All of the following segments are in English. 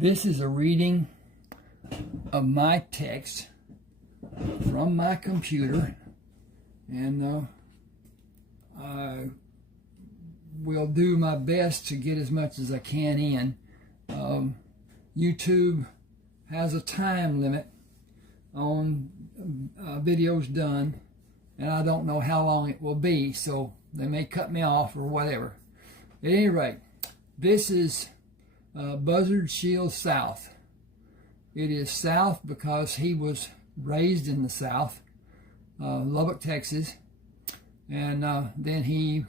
This is a reading of my text from my computer, and I will do my best to get as much as I can in. YouTube has a time limit on videos done, and I don't know how long it will be, so they may cut me off or whatever. At any rate, this is Buzzard Shields South. It is South because he was raised in the South, Lubbock, Texas, and then he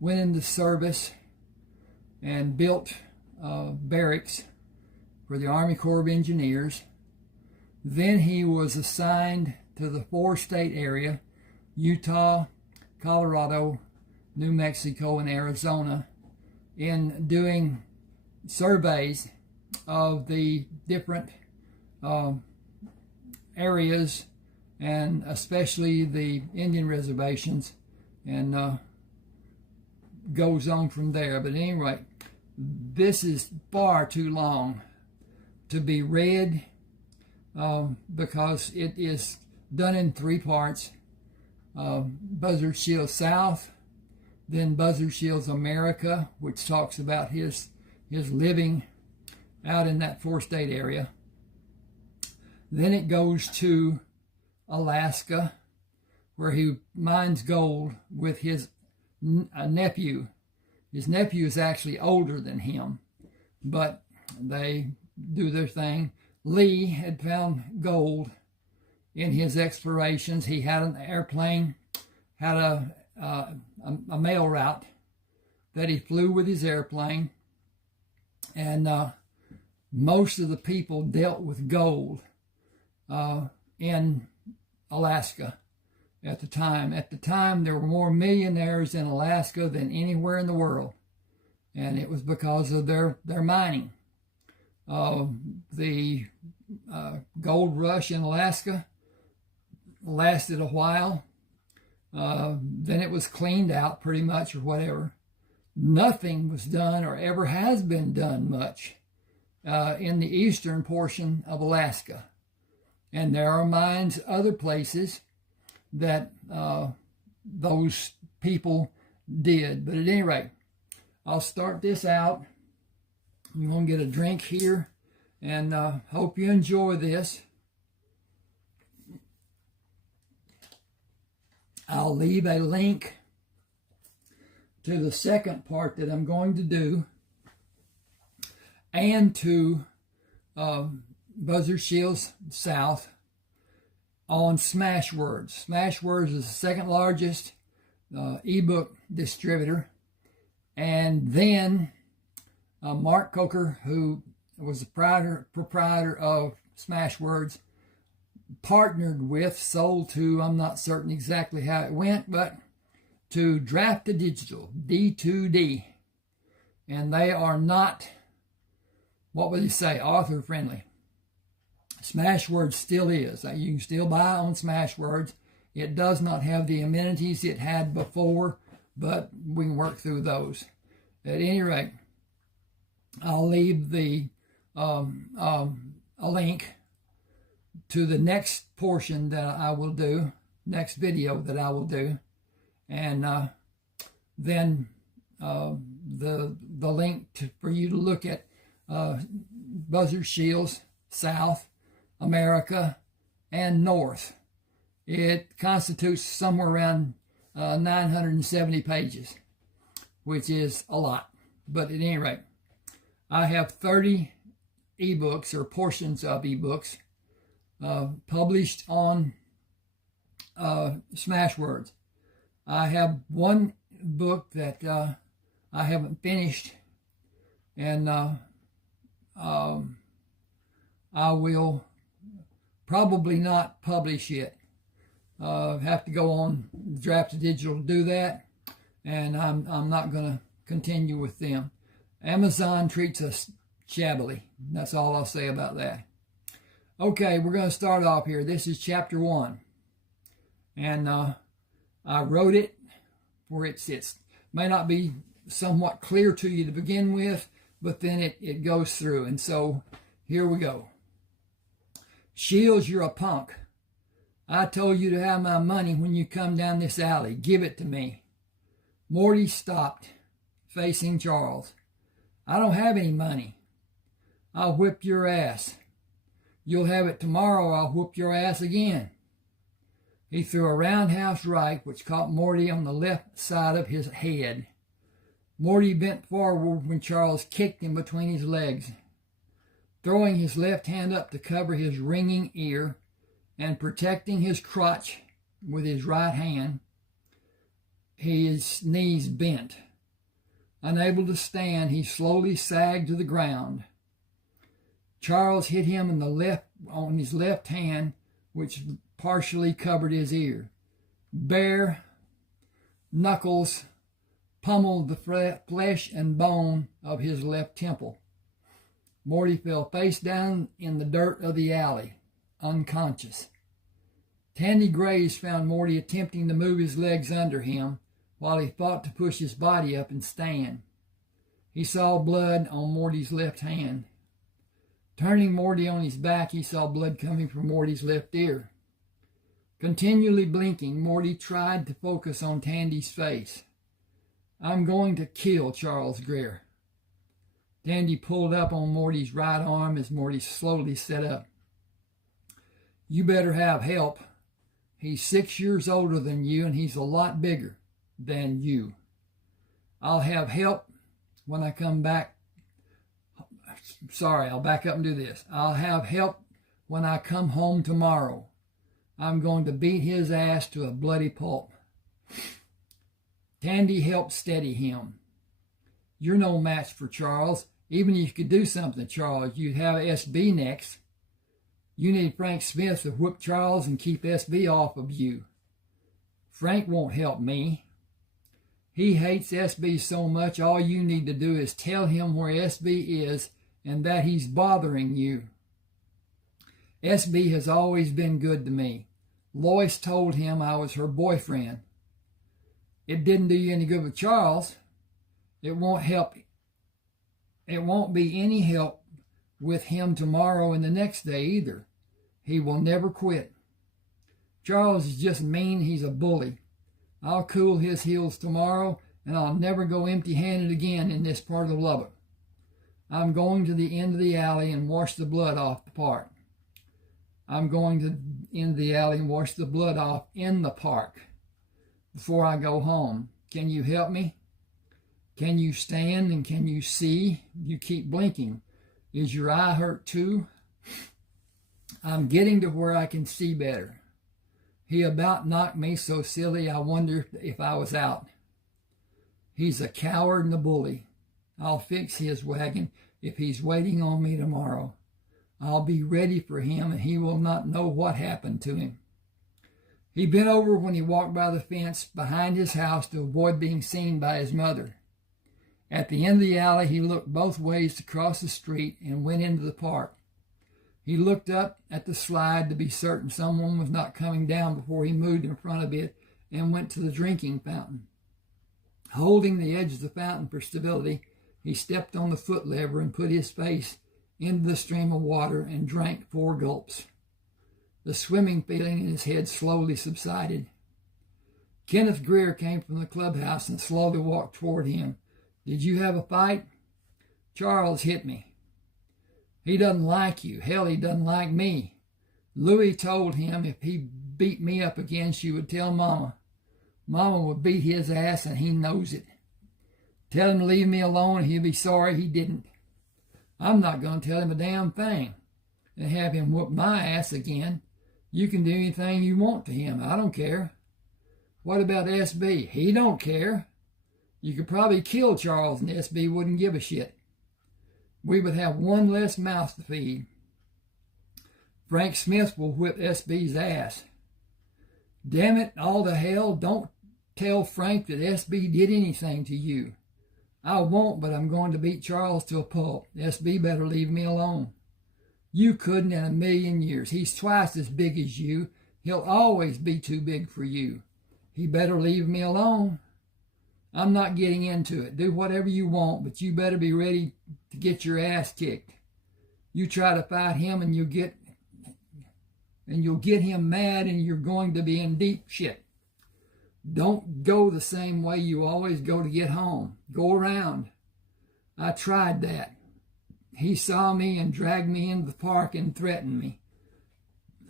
went into service and built barracks for the Army Corps of Engineers. Then he was assigned to the 4-state area: Utah, Colorado, New Mexico, and Arizona, in doing surveys of the different areas, and especially the Indian reservations, and goes on from there. But anyway, this is far too long to be read because it is done in 3 parts. Buzzard Shields South, then Buzzard Shields America, which talks about his living out in that 4-state area. Then it goes to Alaska, where he mines gold with his nephew. His nephew is actually older than him, but they do their thing. Lee had found gold in his explorations. He had an airplane, had a mail route that he flew with his airplane, and most of the people dealt with gold in Alaska at the time. At the time, there were more millionaires in Alaska than anywhere in the world, and it was because of their mining. The gold rush in Alaska lasted a while. Then it was cleaned out pretty much, or whatever. Nothing was done, or ever has been done much, in the eastern portion of Alaska. And there are mines other places that those people did. But at any rate, I'll start this out. I'm going to get a drink here, and hope you enjoy this. I'll leave a link to the second part that I'm going to do, and to Buzzard Shields South on Smashwords. Smashwords is the second largest ebook distributor. And then Mark Coker, who was the proprietor of Smashwords, partnered with, sold to, I'm not certain exactly how it went, but to Draft to Digital, D2D. And they are not, what would you say, author friendly. Smashwords still is. You can still buy on Smashwords. It does not have the amenities it had before, but we can work through those. At any rate, I'll leave the a link to the next portion that I will do, next video that I will do, and then the link for you to look at Buzzard Shields South, America, and North. It constitutes somewhere around 970 pages, which is a lot. But at any rate, I have 30 ebooks, or portions of ebooks, published on Smashwords. I have one book that I haven't finished, and I will probably not publish it. Have to go on Draft to Digital to do that, and I'm not going to continue with them. Amazon treats us shabbily. That's all I'll say about that. Okay, we're going to start off here. This is chapter 1, and I wrote it where it sits. May not be somewhat clear to you to begin with, but then it goes through. And so here we go. Shields, you're a punk. I told you to have my money when you come down this alley. Give it to me. Morty stopped, facing Charles. I don't have any money. I'll whip your ass. You'll have it tomorrow. I'll whoop your ass again. He threw a roundhouse right, which caught Morty on the left side of his head. Morty bent forward when Charles kicked him between his legs. Throwing his left hand up to cover his ringing ear and protecting his crotch with his right hand, his knees bent. Unable to stand, he slowly sagged to the ground. Charles hit him on his left hand, which partially covered his ear. Bare knuckles pummeled the flesh and bone of his left temple. Morty fell face down in the dirt of the alley, unconscious. Tandy Graves found Morty attempting to move his legs under him while he fought to push his body up and stand. He saw blood on Morty's left hand. Turning Morty on his back, he saw blood coming from Morty's left ear. Continually blinking, Morty tried to focus on Tandy's face. I'm going to kill Charles Greer. Tandy pulled up on Morty's right arm as Morty slowly sat up. You better have help. He's 6 years older than you, and he's a lot bigger than you. I'll have help when I come back. Sorry, I'll back up and do this. I'll have help when I come home tomorrow. I'm going to beat his ass to a bloody pulp. Tandy helped steady him. You're no match for Charles. Even if you could do something, Charles, you'd have SB next. You need Frank Smith to whip Charles and keep SB off of you. Frank won't help me. He hates SB so much, all you need to do is tell him where SB is and that he's bothering you. SB has always been good to me. Lois told him I was her boyfriend. It didn't do you any good with Charles. It won't help. It won't be any help with him tomorrow and the next day either. He will never quit. Charles is just mean. He's a bully. I'll cool his heels tomorrow, and I'll never go empty-handed again in this part of Lubbock. I'm going to the end of the alley and wash the blood off the park. I'm going to the end of the alley and wash the blood off in the park before I go home. Can you help me? Can you stand and can you see? You keep blinking. Is your eye hurt too? I'm getting to where I can see better. He about knocked me so silly I wonder if I was out. He's a coward and a bully. I'll fix his wagon if he's waiting on me tomorrow. I'll be ready for him and he will not know what happened to him. He bent over when he walked by the fence behind his house to avoid being seen by his mother. At the end of the alley, he looked both ways to cross the street and went into the park. He looked up at the slide to be certain someone was not coming down before he moved in front of it and went to the drinking fountain. Holding the edge of the fountain for stability, he stepped on the foot lever and put his face into the stream of water and drank 4 gulps. The swimming feeling in his head slowly subsided. Kenneth Greer came from the clubhouse and slowly walked toward him. Did you have a fight? Charles hit me. He doesn't like you. Hell, he doesn't like me. Louie told him if he beat me up again, she would tell Mama. Mama would beat his ass, and he knows it. Tell him to leave me alone, and he'll be sorry he didn't. I'm not going to tell him a damn thing and have him whoop my ass again. You can do anything you want to him. I don't care. What about SB? He don't care. You could probably kill Charles, and SB wouldn't give a shit. We would have one less mouth to feed. Frank Smith will whip SB's ass. Damn it, all the hell, don't tell Frank that SB did anything to you. I won't, but I'm going to beat Charles to a pulp. SB better leave me alone. You couldn't in a million years. He's twice as big as you. He'll always be too big for you. He better leave me alone. I'm not getting into it. Do whatever you want, but you better be ready to get your ass kicked. You try to fight him and you'll get him mad and you're going to be in deep shit. Don't go the same way you always go to get home. Go around. I tried that. He saw me and dragged me into the park and threatened me.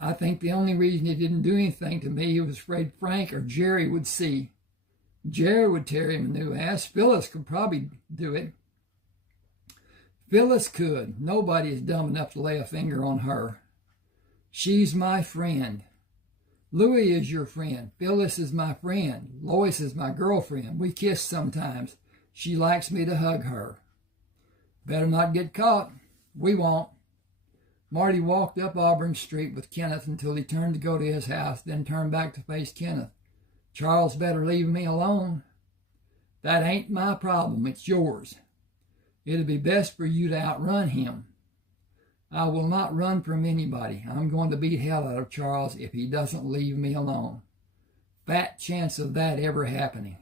I think the only reason he didn't do anything to me, he was afraid Frank or Jerry would see. Jerry would tear him a new ass. Phyllis could probably do it. Phyllis could. Nobody is dumb enough to lay a finger on her. She's my friend. Louie is your friend. Phyllis is my friend. Lois is my girlfriend. We kiss sometimes. She likes me to hug her. Better not get caught. We won't. Marty walked up Auburn Street with Kenneth until he turned to go to his house, then turned back to face Kenneth. Charles better leave me alone. That ain't my problem. It's yours. It'll be best for you to outrun him. I will not run from anybody. I'm going to beat hell out of Charles if he doesn't leave me alone. Fat chance of that ever happening.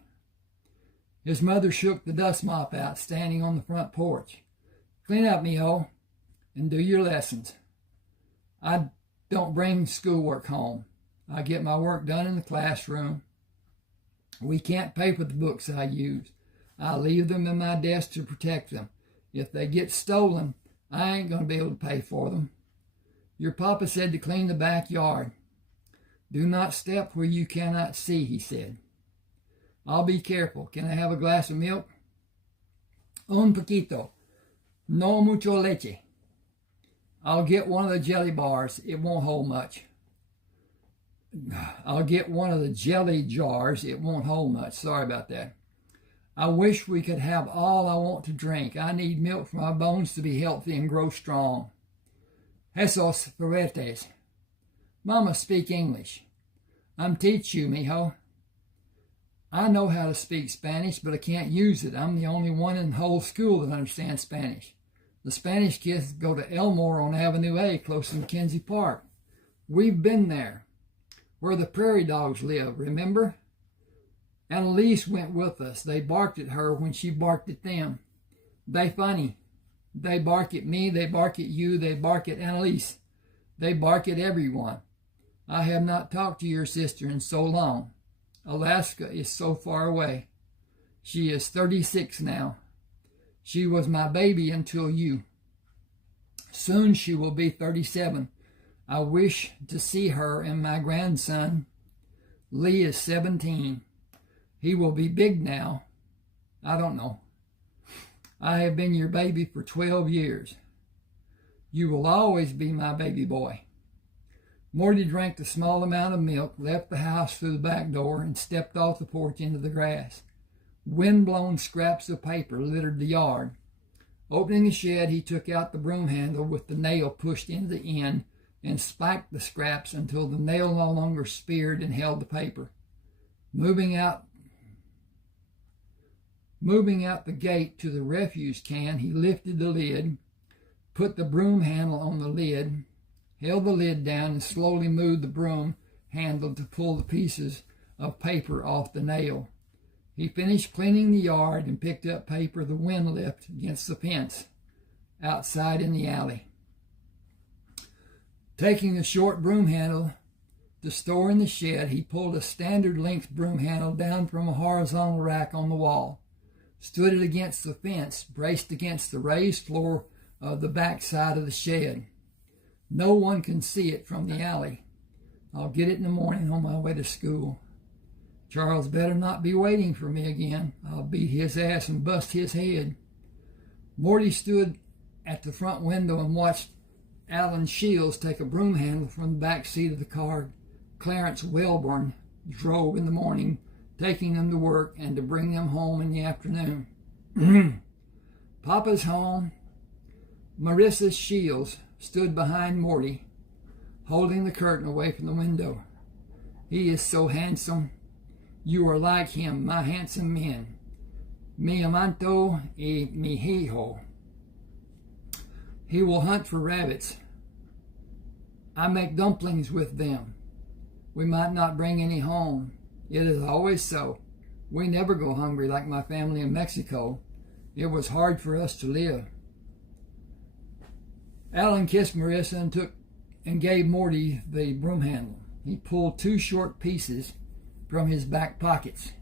His mother shook the dust mop out, standing on the front porch. Clean up, mijo, and do your lessons. I don't bring schoolwork home. I get my work done in the classroom. We can't pay for the books I use. I leave them in my desk to protect them. If they get stolen, I ain't going to be able to pay for them. Your papa said to clean the backyard. Do not step where you cannot see, he said. I'll be careful. Can I have a glass of milk? Un poquito. No mucho leche. I'll get one of the jelly bars. It won't hold much. I'll get one of the jelly jars. It won't hold much. Sorry about that. I wish we could have all I want to drink. I need milk for my bones to be healthy and grow strong. Esos fuertes. Mama, speak English. I'm teach you, mijo. I know how to speak Spanish, but I can't use it. I'm the only one in the whole school that understands Spanish. The Spanish kids go to Elmore on Avenue A, close to McKenzie Park. We've been there, where the prairie dogs live, remember? Annalise went with us. They barked at her when she barked at them. They funny. They bark at me, they bark at you, they bark at Annalise. They bark at everyone. I have not talked to your sister in so long. Alaska is so far away. She is 36 now. She was my baby until you. Soon she will be 37. I wish to see her and my grandson. Lee is 17. He will be big now. I don't know. I have been your baby for 12 years. You will always be my baby boy. Morty drank the small amount of milk, left the house through the back door, and stepped off the porch into the grass. Wind-blown scraps of paper littered the yard. Opening the shed, he took out the broom handle with the nail pushed into the end and spiked the scraps until the nail no longer speared and held the paper. Moving out the gate to the refuse can, he lifted the lid, put the broom handle on the lid, held the lid down, and slowly moved the broom handle to pull the pieces of paper off the nail. He finished cleaning the yard and picked up paper the wind lifted against the fence outside in the alley. Taking the short broom handle to store in the shed, he pulled a standard length broom handle down from a horizontal rack on the wall, stood it against the fence, braced against the raised floor of the back side of the shed. No one can see it from the alley. I'll get it in the morning on my way to school. Charles better not be waiting for me again. I'll beat his ass and bust his head. Morty stood at the front window and watched Alan Shields take a broom handle from the back seat of the car Clarence Welborn drove in the morning, taking them to work and to bring them home in the afternoon. Papa's home. Morticius Shields stood behind Morty, holding the curtain away from the window. He is so handsome. You are like him, my handsome men. Mi amanto y mi hijo. He will hunt for rabbits. I make dumplings with them. We might not bring any home. It is always so. We never go hungry like my family in Mexico. It was hard for us to live. Alan kissed Marissa and gave Morty the broom handle. He pulled 2 short pieces from his back pockets.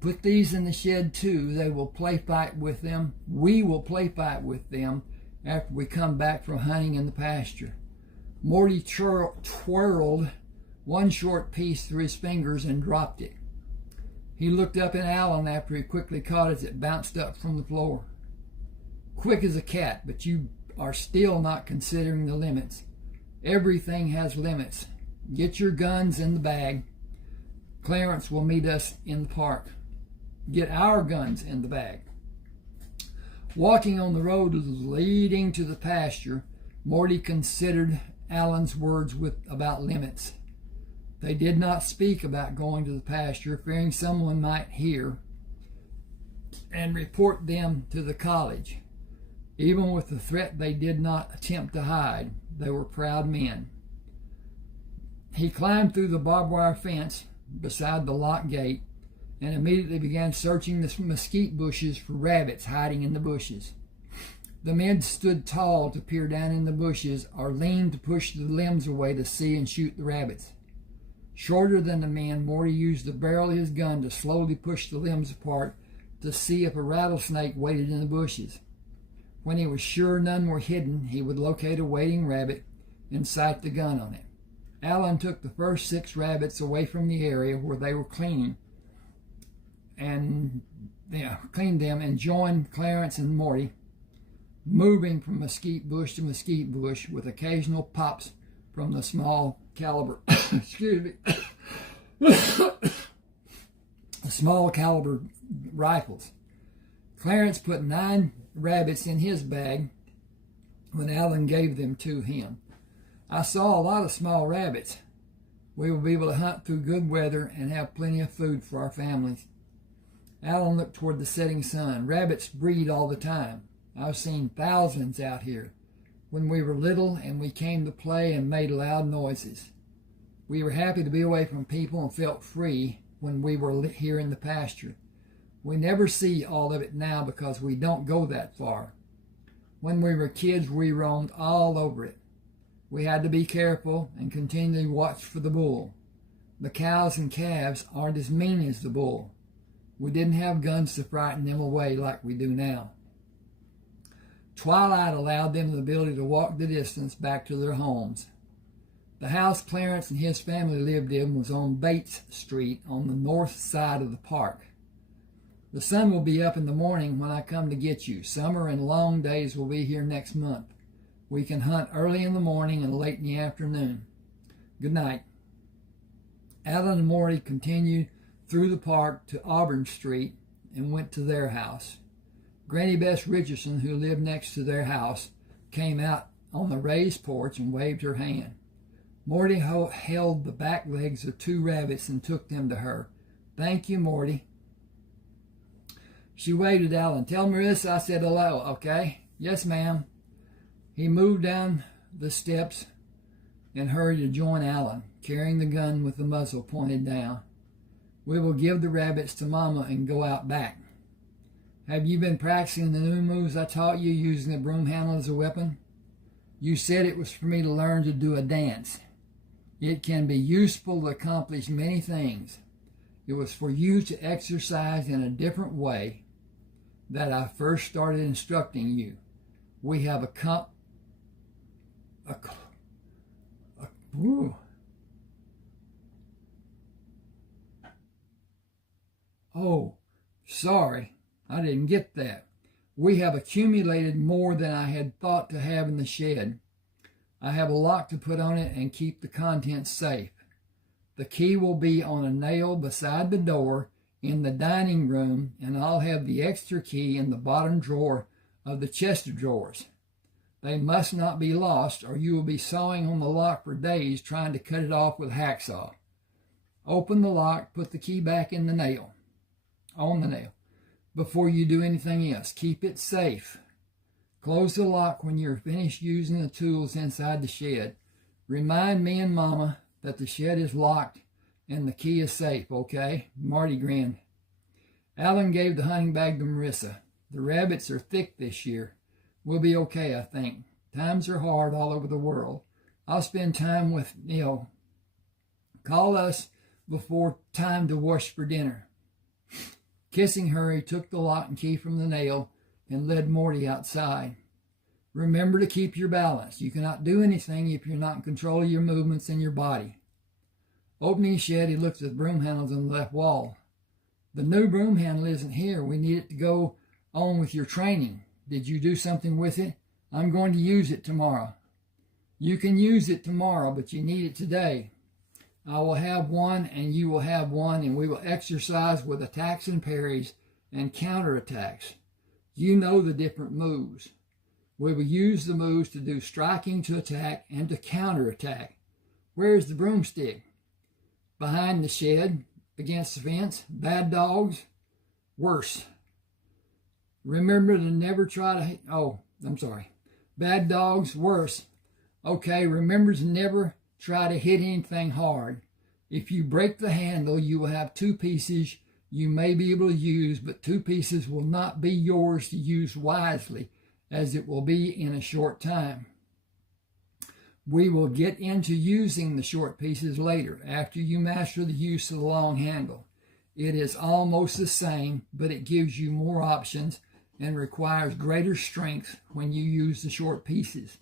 Put these in the shed too. They will play fight with them. We will play fight with them after we come back from hunting in the pasture. Morty twirled 1 short piece through his fingers and dropped it. He looked up at Alan after he quickly caught it as it bounced up from the floor. Quick as a cat, but you are still not considering the limits. Everything has limits. Get your guns in the bag. Clarence will meet us in the park. Get our guns in the bag. Walking on the road leading to the pasture, Morty considered Alan's words about limits. They did not speak about going to the pasture, fearing someone might hear and report them to the college. Even with the threat, they did not attempt to hide. They were proud men. He climbed through the barbed wire fence beside the lock gate and immediately began searching the mesquite bushes for rabbits hiding in the bushes. The men stood tall to peer down in the bushes or leaned to push the limbs away to see and shoot the rabbits. Shorter than the men, Morty used the barrel of his gun to slowly push the limbs apart to see if a rattlesnake waited in the bushes. When he was sure none were hidden, he would locate a waiting rabbit and sight the gun on it. Alan took the first 6 rabbits away from the area where they were cleaned them and joined Clarence and Morty, moving from mesquite bush to mesquite bush with occasional pops from the small caliber small caliber rifles. Clarence put 9 rabbits in his bag when Alan gave them to him. I saw a lot of small rabbits. We will be able to hunt through good weather and have plenty of food for our families. Alan looked toward the setting sun. Rabbits breed all the time. I've seen thousands out here. When we were little and we came to play and made loud noises. We were happy to be away from people and felt free when we were here in the pasture. We never see all of it now because we don't go that far. When we were kids, we roamed all over it. We had to be careful and continually watch for the bull. The cows and calves aren't as mean as the bull. We didn't have guns to frighten them away like we do now. Twilight allowed them the ability to walk the distance back to their homes. The house Clarence and his family lived in was on Bates Street on the north side of the park. The sun will be up in the morning when I come to get you. Summer and long days will be here next month. We can hunt early in the morning and late in the afternoon. Good night. Alan and Morty continued through the park to Auburn Street and went to their house. Granny Bess Richardson, who lived next to their house, came out on the raised porch and waved her hand. Morty held the back legs of 2 rabbits and took them to her. Thank you, Morty. She waved at Alan. Tell Marissa I said hello, okay? Yes, ma'am. He moved down the steps and hurried to join Alan, carrying the gun with the muzzle pointed down. We will give the rabbits to Mama and go out back. Have you been practicing the new moves I taught you using the broom handle as a weapon? You said it was for me to learn to do a dance. It can be useful to accomplish many things. It was for you to exercise in a different way that I first started instructing you. We have Oh, sorry, I didn't get that. We have accumulated more than I had thought to have in the shed. I have a lock to put on it and keep the contents safe. The key will be on a nail beside the door in the dining room, and I'll have the extra key in the bottom drawer of the chest of drawers. They must not be lost, or you will be sawing on the lock for days trying to cut it off with a hacksaw. Open the lock, put the key back in the nail, on the nail, before you do anything else. Keep it safe. Close the lock when you're finished using the tools inside the shed. Remind me and Mama that the shed is locked and the key is safe, okay? Marty grinned. Alan gave the hunting bag to Marissa. The rabbits are thick this year. We'll be okay, I think. Times are hard all over the world. I'll spend time with Neil. Call us before time to wash for dinner. Kissing her, he took the lock and key from the nail and led Morty outside. Remember to keep your balance. You cannot do anything if you're not in control of your movements and your body. Opening his shed, he looked at the broom handles on the left wall. The new broom handle isn't here. We need it to go on with your training. Did you do something with it? I'm going to use it tomorrow. You can use it tomorrow, but you need it today. I will have one, and you will have one, and we will exercise with attacks and parries and counterattacks. You know the different moves. We will use the moves to do striking, to attack, and to counterattack. Where is the broomstick? Behind the shed, against the fence. Bad dogs, worse. Remember to never try to... Bad dogs, worse. Okay, remember to never try to hit anything hard. If you break the handle, you will have two pieces you may be able to use, but two pieces will not be yours to use wisely, as it will be in a short time. We will get into using the short pieces later, after you master the use of the long handle. It is almost the same, but it gives you more options and requires greater strength when you use the short pieces.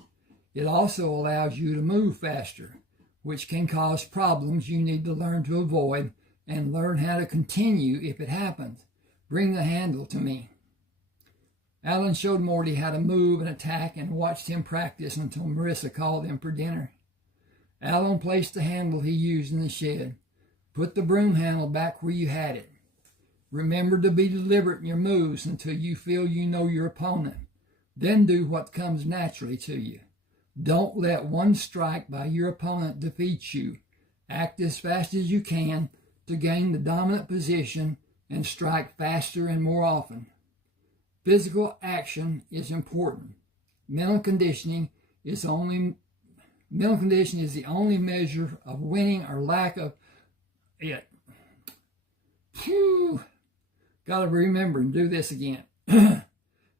It also allows you to move faster, which can cause problems you need to learn to avoid and learn how to continue if it happens. Bring the handle to me. Alan showed Morty how to move and attack and watched him practice until Marissa called him for dinner. Alan placed the handle he used in the shed. Put the broom handle back where you had it. Remember to be deliberate in your moves until you feel you know your opponent. Then do what comes naturally to you. Don't let one strike by your opponent defeat you. Act as fast as you can to gain the dominant position and strike faster and more often. Physical action is important. Mental conditioning is the only measure of winning or lack of it. Phew. Got to remember and do this again.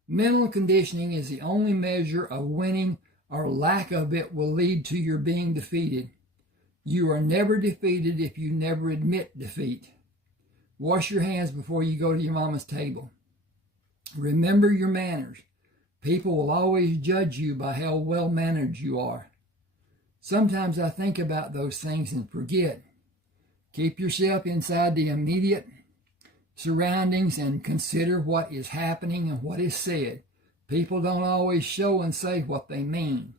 Mental conditioning is the only measure of winning or lack of it will lead to your being defeated. You are never defeated if you never admit defeat. Wash your hands before you go to your mama's table. Remember your manners. People will always judge you by how well-mannered you are. Sometimes I think about those things and forget. Keep yourself inside the immediate surroundings and consider what is happening and what is said. People don't always show and say what they mean.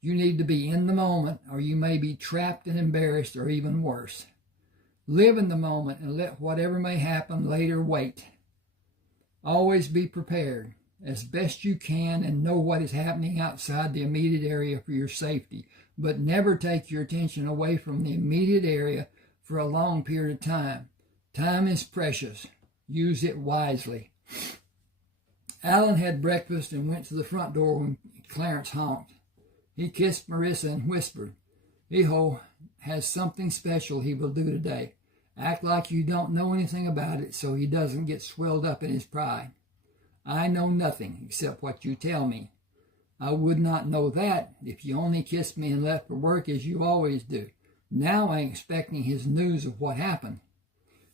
You need to be in the moment, or you may be trapped and embarrassed, or even worse. Live in the moment and let whatever may happen later wait. Always be prepared as best you can and know what is happening outside the immediate area for your safety, but never take your attention away from the immediate area for a long period of time. Time is precious. Use it wisely. Alan had breakfast and went to the front door when Clarence honked. He kissed Marissa and whispered, "Hijo has something special he will do today. Act like you don't know anything about it so he doesn't get swelled up in his pride." "I know nothing except what you tell me." "I would not know that if you only kissed me and left for work as you always do. Now I'm expecting his news of what happened."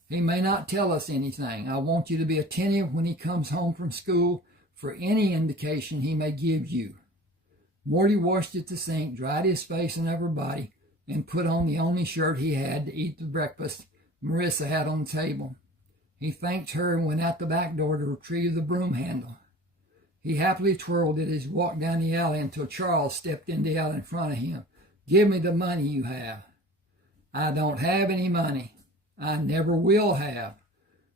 "He may not tell us anything. I want you to be attentive when he comes home from school for any indication he may give you." Morty washed at the sink, dried his face and upper body, and put on the only shirt he had to eat the breakfast Marissa had on the table. He thanked her and went out the back door to retrieve the broom handle. He happily twirled it as he walked down the alley until Charles stepped in the alley in front of him. "Give me the money you have." "I don't have any money. I never will have.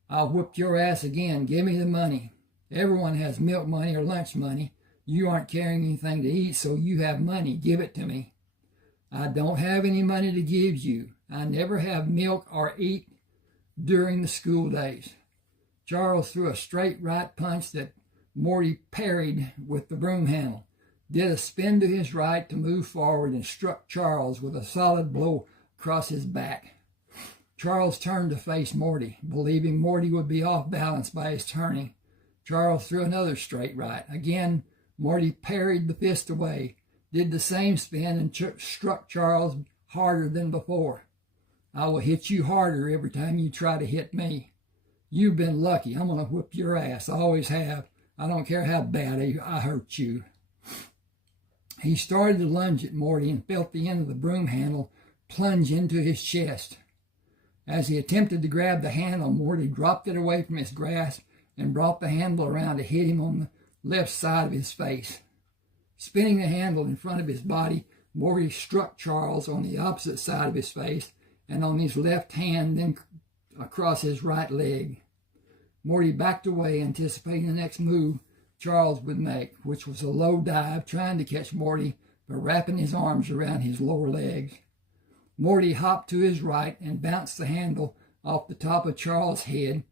I'll whip your ass again. Give me the money. Everyone has milk money or lunch money. You aren't carrying anything to eat, so you have money. Give it to me." "I don't have any money to give you. I never have milk or eat during the school days." Charles threw a straight right punch that Morty parried with the broom handle, did a spin to his right to move forward, and struck Charles with a solid blow across his back. Charles turned to face Morty, believing Morty would be off balance by his turning. Charles threw another straight right. Again, Morty parried the fist away, did the same spin, and struck Charles harder than before. I will hit you harder every time you try to hit me. You've been lucky. I'm going to whip your ass. I always have. I don't care how bad I hurt you. He started to lunge at Morty and felt the end of the broom handle plunge into his chest. As he attempted to grab the handle, Morty dropped it away from his grasp and brought the handle around to hit him on the left side of his face. Spinning the handle in front of his body, Morty struck Charles on the opposite side of his face and on his left hand, then across his right leg. Morty backed away, anticipating the next move Charles would make, which was a low dive, trying to catch Morty by wrapping his arms around his lower legs. Morty hopped to his right and bounced the handle off the top of Charles' head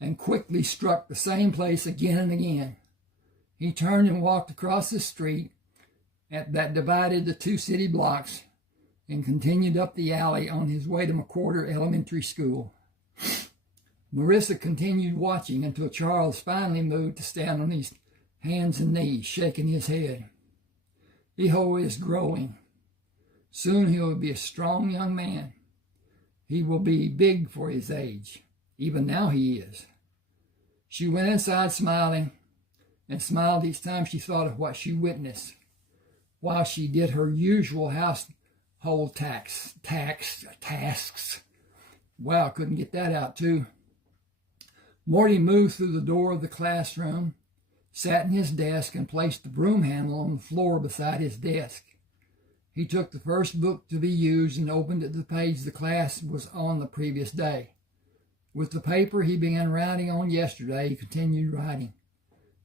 and quickly struck the same place again and again. He turned and walked across the street that divided the two city blocks and continued up the alley on his way to McWhorter Elementary School. Marissa continued watching until Charles finally moved to stand on his hands and knees, shaking his head. Iho is growing. Soon he will be a strong young man. He will be big for his age. Even now he is. She went inside smiling, and smiled each time she thought of what she witnessed, while she did her usual household tasks. Wow, couldn't get that out too. Morty moved through the door of the classroom, sat in his desk, and placed the broom handle on the floor beside his desk. He took the first book to be used and opened it to the page the class was on the previous day. With the paper he began writing on yesterday, he continued writing.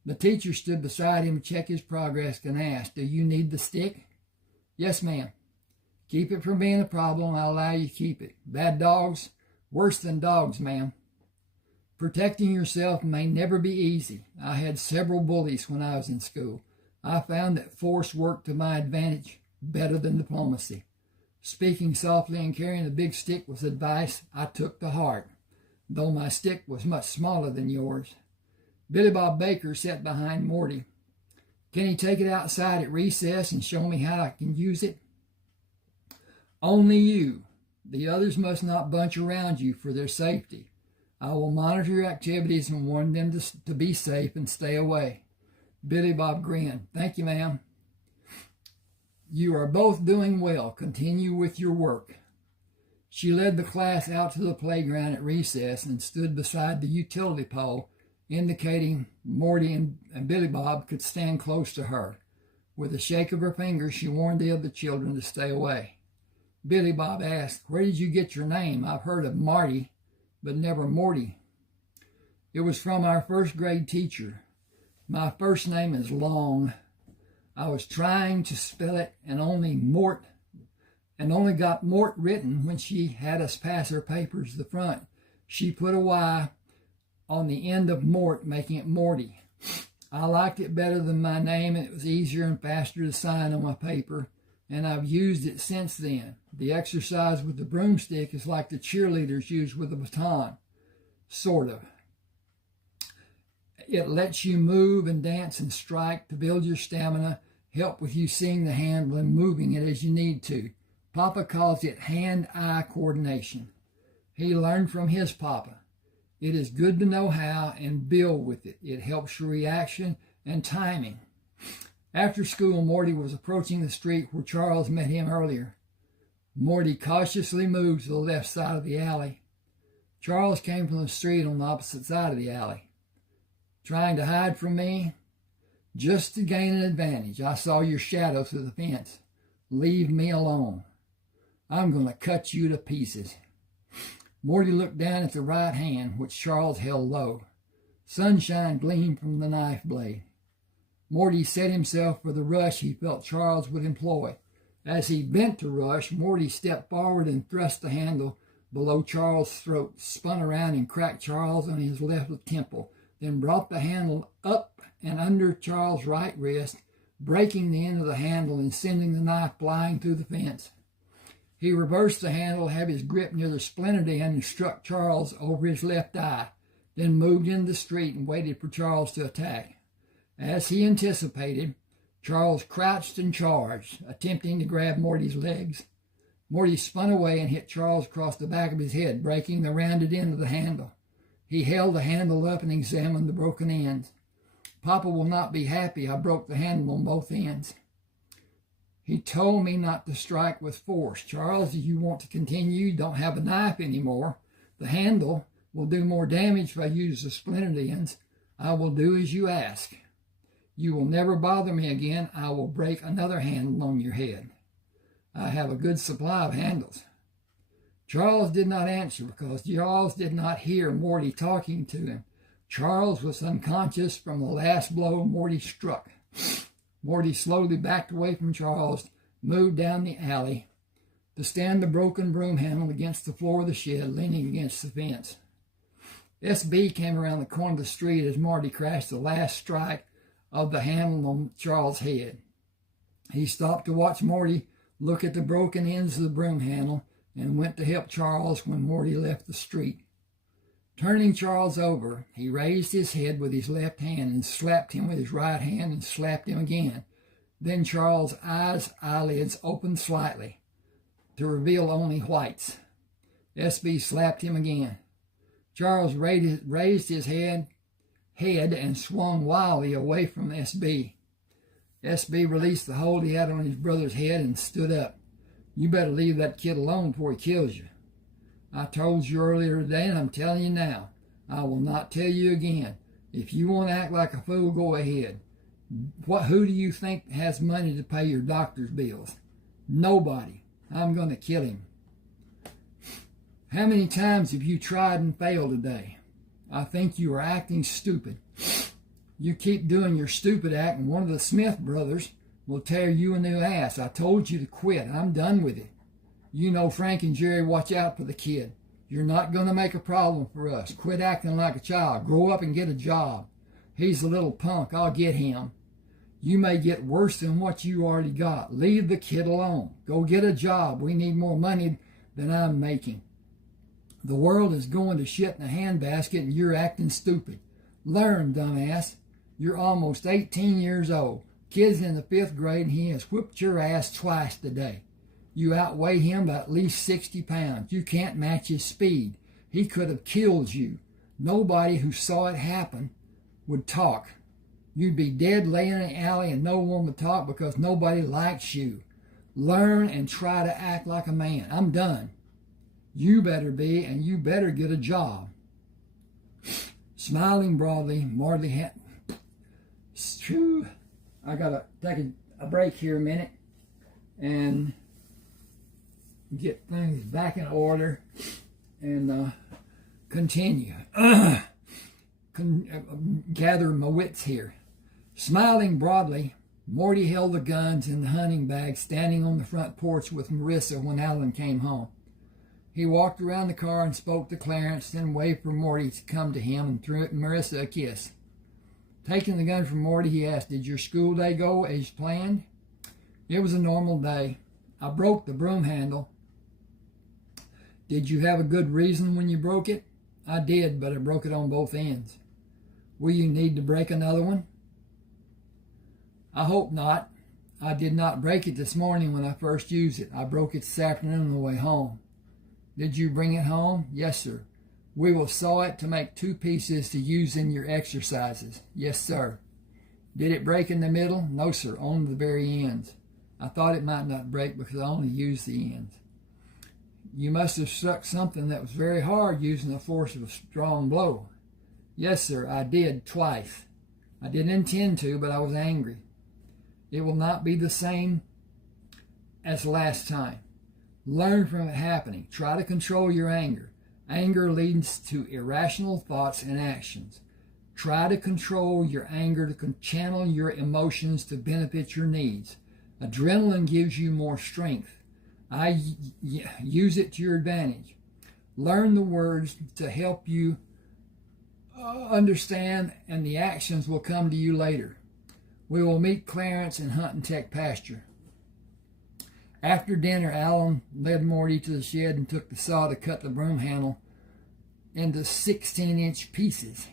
The teacher stood beside him to check his progress and asked, "Do you need the stick?" "Yes, ma'am." "Keep it from being a problem. I'll allow you to keep it. Bad dogs? Worse than dogs, ma'am. Protecting yourself may never be easy. I had several bullies when I was in school. I found that force worked to my advantage better than diplomacy. Speaking softly and carrying a big stick was advice I took to heart, though my stick was much smaller than yours." Billy Bob Baker sat behind Morty. "Can he take it outside at recess and show me how I can use it?" "Only you. The others must not bunch around you for their safety. I will monitor your activities and warn them to be safe and stay away." Billy Bob grinned. "Thank you, ma'am." "You are both doing well. Continue with your work." She led the class out to the playground at recess and stood beside the utility pole, indicating Morty and Billy Bob could stand close to her. With a shake of her fingers, she warned the other children to stay away. Billy Bob asked, "Where did you get your name? I've heard of Marty, but never Morty." "It was from our first grade teacher. My first name is long. I was trying to spell it and only got Mort written when she had us pass her papers to the front. She put a Y on the end of Mort, making it Morty. I liked it better than my name, and it was easier and faster to sign on my paper, and I've used it since then. The exercise with the broomstick is like the cheerleaders use with a baton. Sort of. It lets you move and dance and strike to build your stamina, help with you seeing the handle and moving it as you need to. Papa calls it hand-eye coordination. He learned from his papa. It is good to know how and build with it. It helps your reaction and timing." After school, Morty was approaching the street where Charles met him earlier. Morty cautiously moved to the left side of the alley. Charles came from the street on the opposite side of the alley. "Trying to hide from me?" "Just to gain an advantage. I saw your shadow through the fence. Leave me alone. I'm going to cut you to pieces." Morty looked down at the right hand, which Charles held low. Sunshine gleamed from the knife blade. Morty set himself for the rush he felt Charles would employ. As he bent to rush, Morty stepped forward and thrust the handle below Charles' throat, spun around and cracked Charles on his left temple, then brought the handle up and under Charles' right wrist, breaking the end of the handle and sending the knife flying through the fence. He reversed the handle, had his grip near the splintered end, and struck Charles over his left eye, then moved into the street and waited for Charles to attack. As he anticipated, Charles crouched and charged, attempting to grab Morty's legs. Morty spun away and hit Charles across the back of his head, breaking the rounded end of the handle. He held the handle up and examined the broken ends. Papa will not be happy I broke the handle on both ends. He told me not to strike with force. Charles, if you want to continue, you don't have a knife anymore. The handle will do more damage if I use the splintered ends. I will do as you ask. You will never bother me again. I will break another handle on your head. I have a good supply of handles. Charles did not answer because Charles did not hear Morty talking to him. Charles was unconscious from the last blow Morty struck. Morty slowly backed away from Charles, moved down the alley to stand the broken broom handle against the floor of the shed, leaning against the fence. S.B. came around the corner of the street as Morty crashed the last strike of the handle on Charles' head. He stopped to watch Morty look at the broken ends of the broom handle and went to help Charles when Morty left the street. Turning Charles over, he raised his head with his left hand and slapped him with his right hand and slapped him again. Then Charles' eyelids opened slightly to reveal only whites. S.B. slapped him again. Charles raised his head and swung wildly away from S.B. S.B. released the hold he had on his brother's head and stood up. You better leave that kid alone before he kills you. I told you earlier today, and I'm telling you now. I will not tell you again. If you want to act like a fool, go ahead. Who do you think has money to pay your doctor's bills? Nobody. I'm going to kill him. How many times have you tried and failed today? I think you are acting stupid. You keep doing your stupid act, and one of the Smith brothers will tear you a new ass. I told you to quit. I'm done with it. You know Frank and Jerry watch out for the kid. You're not going to make a problem for us. Quit acting like a child. Grow up and get a job. He's a little punk. I'll get him. You may get worse than what you already got. Leave the kid alone. Go get a job. We need more money than I'm making. The world is going to shit in a handbasket and you're acting stupid. Learn, dumbass. You're almost 18 years old. Kid's in the 5th grade and he has whipped your ass twice today. You outweigh him by at least 60 pounds. You can't match his speed. He could have killed you. Nobody who saw it happen would talk. You'd be dead laying in the alley and no one would talk because nobody likes you. Learn and try to act like a man. I'm done. You better be, and you better get a job. Smiling broadly, Morty had... I got to take a break here a minute and get things back in order and continue. Gather my wits here. Smiling broadly, Morty held the guns in the hunting bag standing on the front porch with Marissa when Alan came home. He walked around the car and spoke to Clarence, then waved for Morty to come to him and threw Marissa a kiss. Taking the gun from Morty, he asked, did your school day go as planned? It was a normal day. I broke the broom handle. Did you have a good reason when you broke it? I did, but I broke it on both ends. Will you need to break another one? I hope not. I did not break it this morning when I first used it. I broke it this afternoon on the way home. Did you bring it home? Yes, sir. We will saw it to make 2 pieces to use in your exercises. Yes, sir. Did it break in the middle? No, sir, only the very ends. I thought it might not break because I only used the ends. You must have struck something that was very hard using the force of a strong blow. Yes, sir, I did twice. I didn't intend to, but I was angry. It will not be the same as last time. Learn from it happening. Try to control your anger. Anger leads to irrational thoughts and actions. Try to control your anger to channel your emotions to benefit your needs. Adrenaline gives you more strength. Use it to your advantage. Learn the words to help you understand, and the actions will come to you later. We will meet Clarence in Hunt and Tech pasture. After dinner, Alan led Morty to the shed and took the saw to cut the broom handle into 16-inch pieces.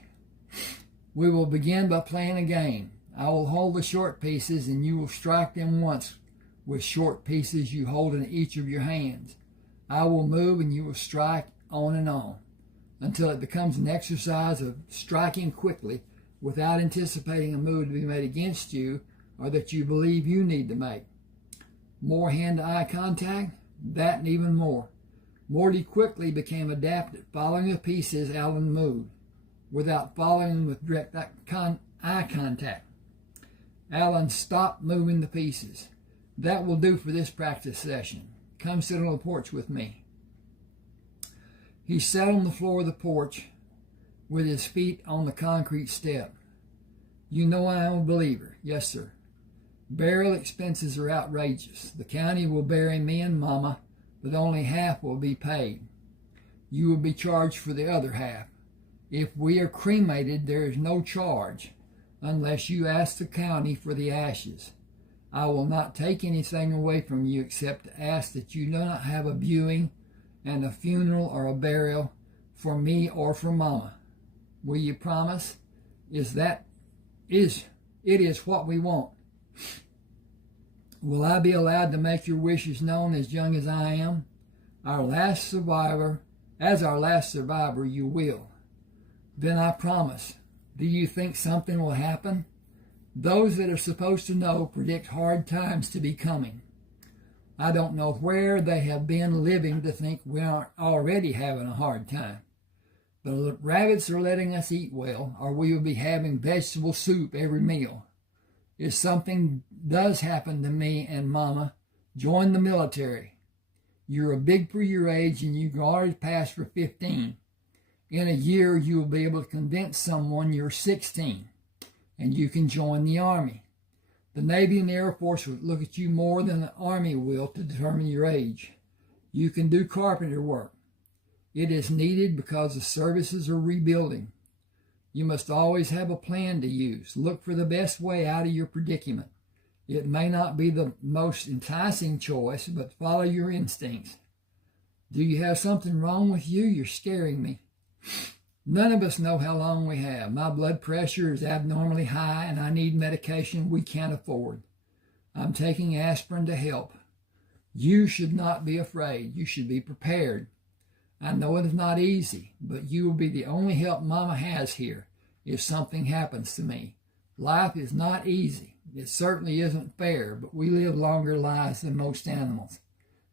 We will begin by playing a game. I will hold the short pieces and you will strike them once with short pieces you hold in each of your hands. I will move and you will strike on and on until it becomes an exercise of striking quickly without anticipating a move to be made against you or that you believe you need to make. More hand-to-eye contact, that and even more. Morty quickly became adept at following the pieces Alan moved without following them with direct eye contact. Alan stopped moving the pieces. That will do for this practice session. Come sit on the porch with me. He sat on the floor of the porch with his feet on the concrete step. You know I am a believer. Yes, sir. Burial expenses are outrageous. The county will bury me and Mama, but only half will be paid. You will be charged for the other half. If we are cremated, there is no charge unless you ask the county for the ashes. I will not take anything away from you except to ask that you do not have a viewing and a funeral or a burial for me or for Mama. Will you promise? It is what we want. Will I be allowed to make your wishes known as young as I am? As our last survivor, you will. Then I promise. Do you think something will happen? Those that are supposed to know predict hard times to be coming. I don't know where they have been living to think we aren't already having a hard time. The rabbits are letting us eat well, or we will be having vegetable soup every meal. If something does happen to me and Mama, join the military. You're big for your age and you've already passed for 15. In a year, you will be able to convince someone you're 16, and you can join the Army. The Navy and the Air Force will look at you more than the Army will to determine your age. You can do carpenter work. It is needed because the services are rebuilding. You must always have a plan to use. Look for the best way out of your predicament. It may not be the most enticing choice, but follow your instincts. Do you have something wrong with you? You're scaring me. None of us know how long we have. My blood pressure is abnormally high and I need medication we can't afford. I'm taking aspirin to help. You should not be afraid. You should be prepared. I know it is not easy, but you will be the only help Mama has here if something happens to me. Life is not easy. It certainly isn't fair, but we live longer lives than most animals.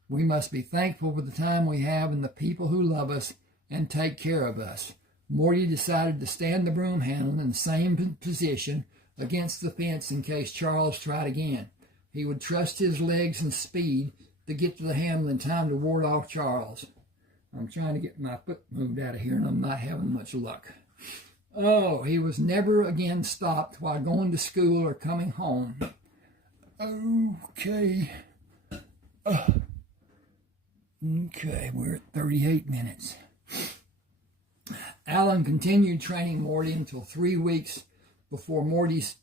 We must be thankful for the time we have and the people who love us and take care of us. Morty decided to stand the broom handle in the same position against the fence in case Charles tried again. He would trust his legs and speed to get to the handle in time to ward off Charles. I'm trying to get my foot moved out of here and I'm not having much luck. Oh, he was never again stopped while going to school or coming home. Okay. Okay, we're at 38 minutes. Alan continued training Morty until 3 weeks before Morty's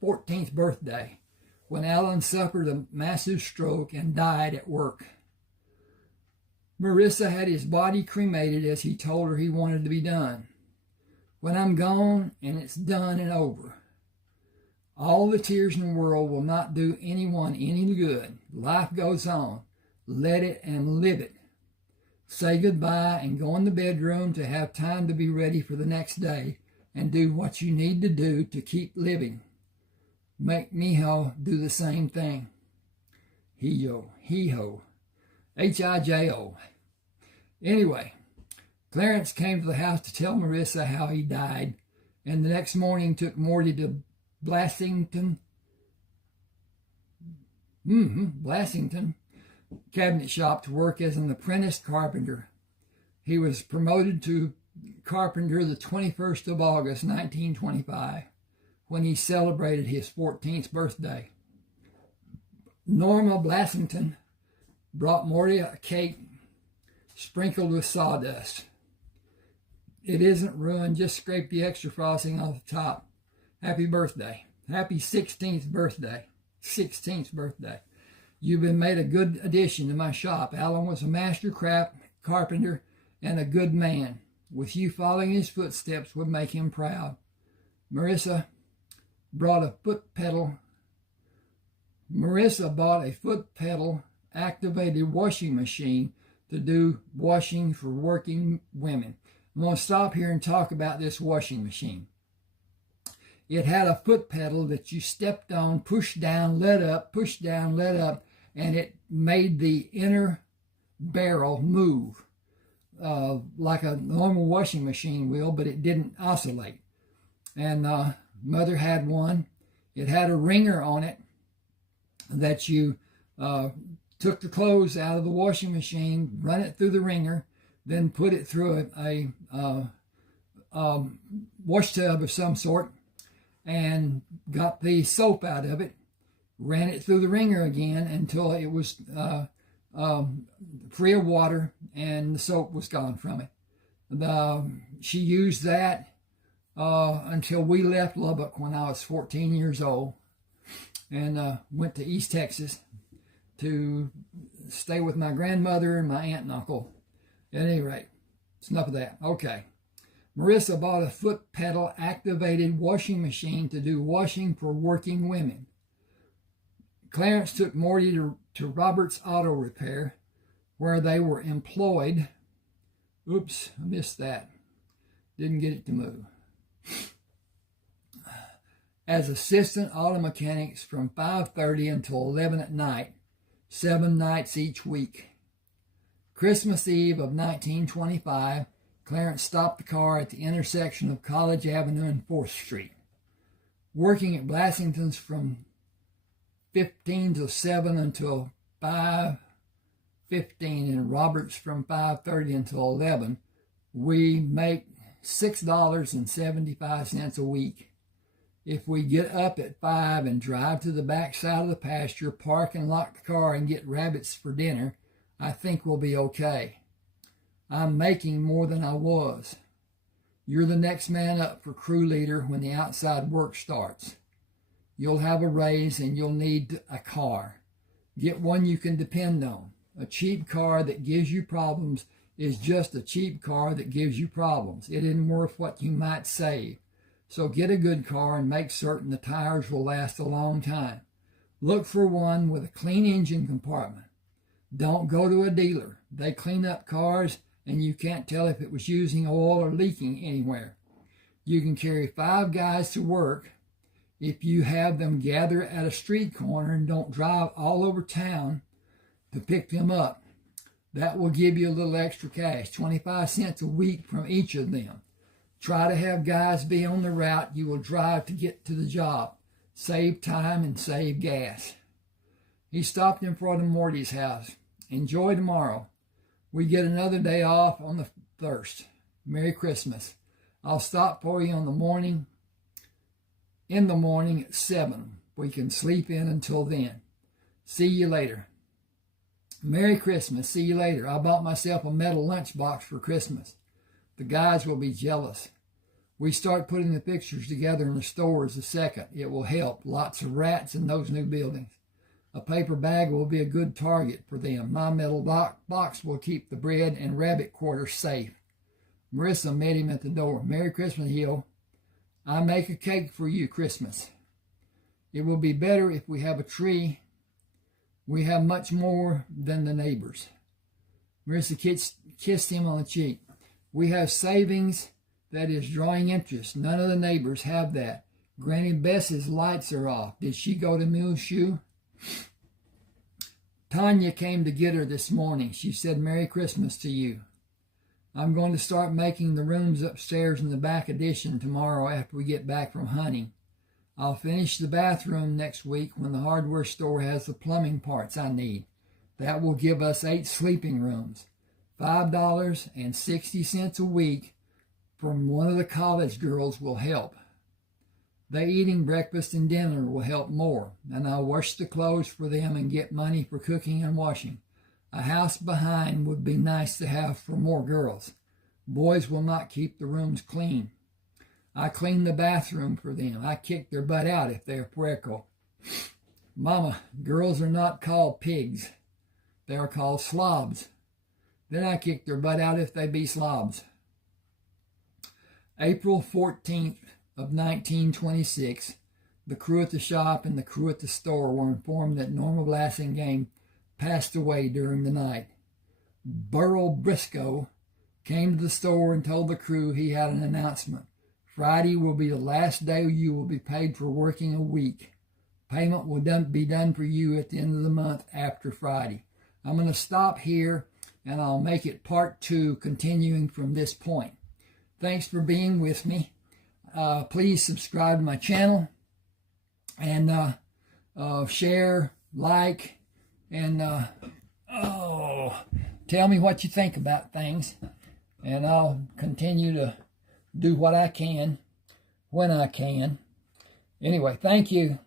14th birthday, when Alan suffered a massive stroke and died at work. Marissa had his body cremated as he told her he wanted to be done. When I'm gone and it's done and over, all the tears in the world will not do anyone any good. Life goes on. Let it and live it. Say goodbye and go in the bedroom to have time to be ready for the next day and do what you need to do to keep living. Make Mijo do the same thing. Hijo, Hijo, Hijo. Anyway, Clarence came to the house to tell Marissa how he died, and the next morning took Morty to Blasington cabinet shop to work as an apprentice carpenter. He was promoted to carpenter the 21st of August, 1925, when he celebrated his 14th birthday. Norma Blasington brought Morty a cake sprinkled with sawdust. It isn't ruined, just scrape the extra frosting off the top. Happy birthday. Happy 16th birthday. 16th birthday. You've been made a good addition to my shop. Alan was a master carpenter and a good man. With you following his footsteps would make him proud. Marissa bought a foot pedal activated washing machine to do washing for working women. I'm going to stop here and talk about this washing machine. It had a foot pedal that you stepped on, pushed down, let up, pushed down, let up, and it made the inner barrel move like a normal washing machine will, but it didn't oscillate. And Mother had one. It had a wringer on it that you took the clothes out of the washing machine, run it through the wringer, then put it through a wash tub of some sort, and got the soap out of it, ran it through the wringer again until it was free of water and the soap was gone from it. She used that until we left Lubbock when I was 14 years old and went to East Texas to stay with my grandmother and my aunt and uncle. At any rate, it's enough of that. Okay. Marissa bought a foot pedal activated washing machine to do washing for working women. Clarence took Morty to Robert's Auto Repair, where they were employed. Oops, I missed that. Didn't get it to move. As assistant auto mechanics from 5:30 until 11 at night, 7 nights each week. Christmas Eve of 1925, Clarence stopped the car at the intersection of College Avenue and 4th Street. Working at Blassington's from 15 to 7 until 5:15 and Roberts from 5:30 until 11, we make $6.75 a week. If we get up at 5 and drive to the back side of the pasture, park and lock the car and get rabbits for dinner, I think we'll be okay. I'm making more than I was. You're the next man up for crew leader when the outside work starts. You'll have a raise and you'll need a car. Get one you can depend on. A cheap car that gives you problems is just a cheap car that gives you problems. It isn't worth what you might save. So get a good car and make certain the tires will last a long time. Look for one with a clean engine compartment. Don't go to a dealer. They clean up cars and you can't tell if it was using oil or leaking anywhere. You can carry 5 guys to work if you have them gather at a street corner and don't drive all over town to pick them up. That will give you a little extra cash, 25 cents a week from each of them. Try to have guys be on the route you will drive to get to the job. Save time and save gas. He stopped in front of Morty's house. Enjoy tomorrow. We get another day off on the 1st. Merry Christmas. I'll stop for you in the morning at 7. We can sleep in until then. See you later. Merry Christmas. See you later. I bought myself a metal lunchbox for Christmas. The guys will be jealous. We start putting the pictures together in the stores the 2nd. It will help. Lots of rats in those new buildings. A paper bag will be a good target for them. My metal box will keep the bread and rabbit quarters safe. Marissa met him at the door. Merry Christmas, Hill. I make a cake for you Christmas. It will be better if we have a tree. We have much more than the neighbors. Marissa kissed him on the cheek. We have savings that is drawing interest. None of the neighbors have that. Granny Bess's lights are off. Did she go to Muleshoe? Tanya came to get her this morning. She said, Merry Christmas to you. I'm going to start making the rooms upstairs in the back addition tomorrow after we get back from hunting. I'll finish the bathroom next week when the hardware store has the plumbing parts I need. That will give us 8 sleeping rooms. $5.60 a week from one of the college girls will help. They eating breakfast and dinner will help more, and I'll wash the clothes for them and get money for cooking and washing. A house behind would be nice to have for more girls. Boys will not keep the rooms clean. I clean the bathroom for them. I kick their butt out if they're puerco. Mama, girls are not called pigs. They are called slobs. Then I kick their butt out if they be slobs. April 14th of 1926, the crew at the shop and the crew at the store were informed that Norma Blasingame passed away during the night. Burl Briscoe came to the store and told the crew he had an announcement. Friday will be the last day you will be paid for working a week. Payment will be done for you at the end of the month after Friday. I'm going to stop here and I'll make it part 2 continuing from this point. Thanks for being with me. Please subscribe to my channel and share, like, and tell me what you think about things. And I'll continue to do what I can when I can. Anyway, thank you.